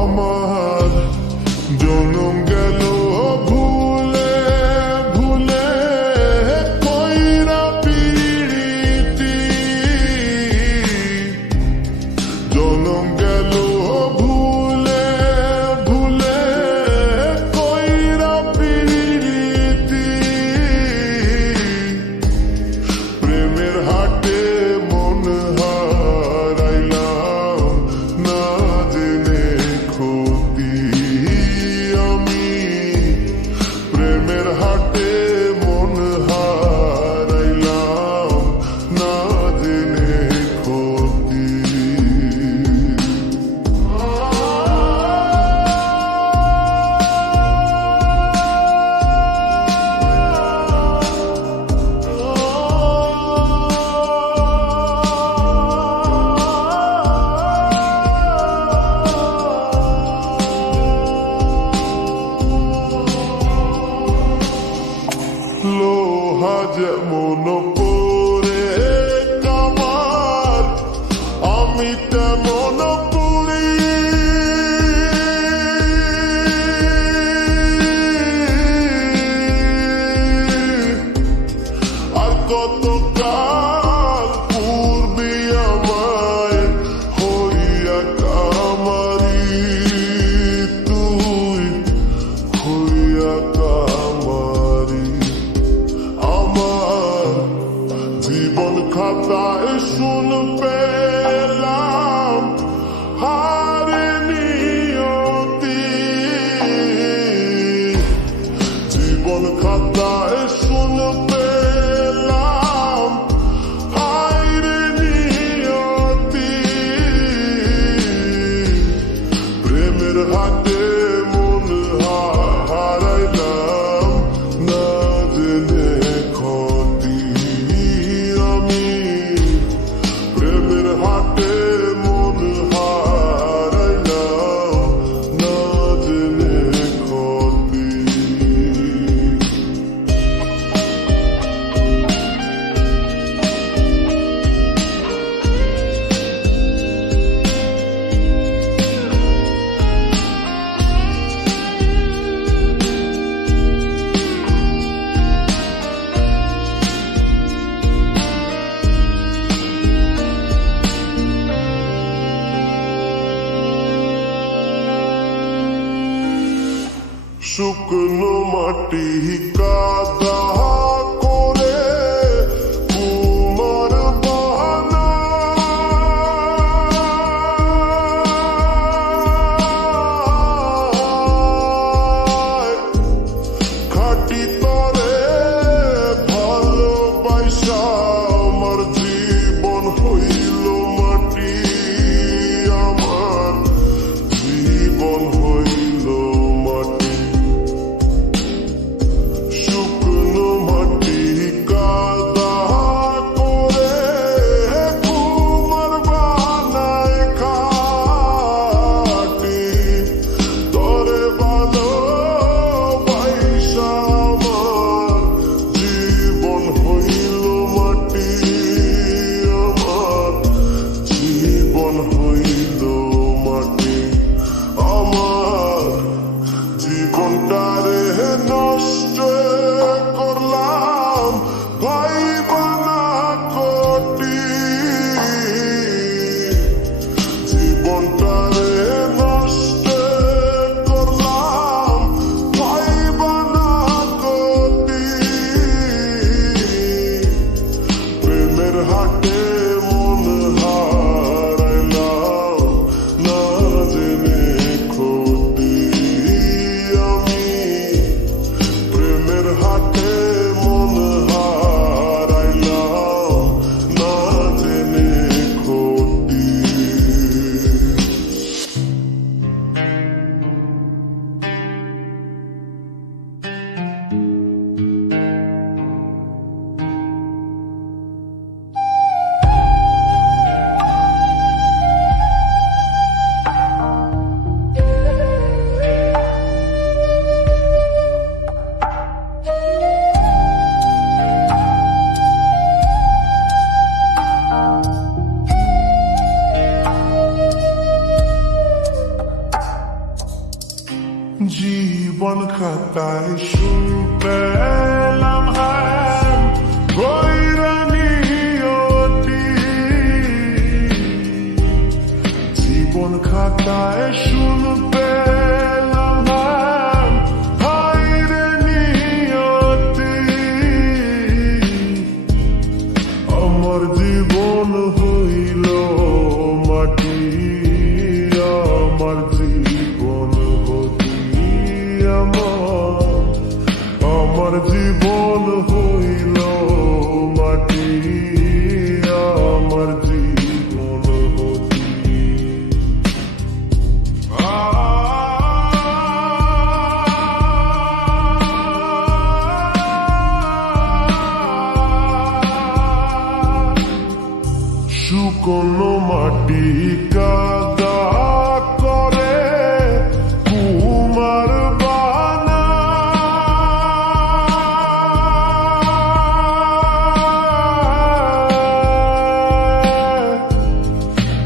আমার জনম গেল ভুলে ভুলে কইরা পিরিতি, জনম গেল ভুলে ভুলে কইরা পিরিতি, প্রেমের হাটে মন হারাইলাম না জেনে ক্ষতি আমি, প্রেমের হাটে মন হারাইলাম না জেনে ক্ষতি। লোহা যেমন পরে কামার, আমি তেমন পুরি, আর কত কাল পূর্বে আমায় হইয়া কামারি, তুই হইয়া কামারি। আমার জীবন খাতায় শুন পেলাম হারে নিয়তি, জীবন খাতায় শুন পেলাম হারে নিয়তি, প্রেমের হাতে মন হারাইলাম না জেনে ক্ষতি আমি, প্রেমের হাটে মন হারাইলাম না জেনে ক্ষতি। শুকনো মাটি কাদা করে কুমার বাহানা, খাটি তরে ভালোবাসা আমার জীবন হইল মাটি, আমার জীবন হইল মাটি। শুকনো খাতায় শুন পেলাম হ্যাঁ গয়রা নিয়তি জীবন খাতায় শুন পেলাম হ্যাঁ হায়রে নিয়তি আমার জীবন হইল মাটি আমার জীবন হতি আমার জীবন হইল মাটি আমার জীবন হতি শুকনো মাটি কাদা করে কুমার বানা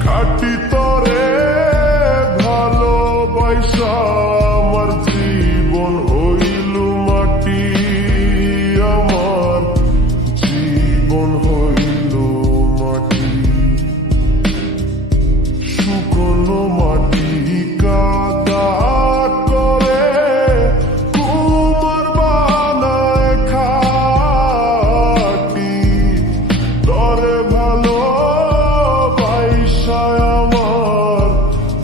খাটি তরে ভালোবাসা আমার জীবন হইল মাটি আমার জীবন হইল মাটি শুকনো মাটি কাদা করে কুমার বানায় খাটি তরে ভালো বাইসায় আমার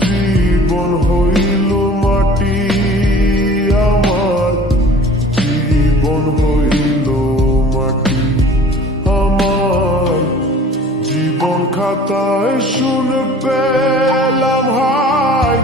জীবন হইল মাটি আমার জীবন হইল মাটি আমার জীবন খাতায় শুন পেলাম হায়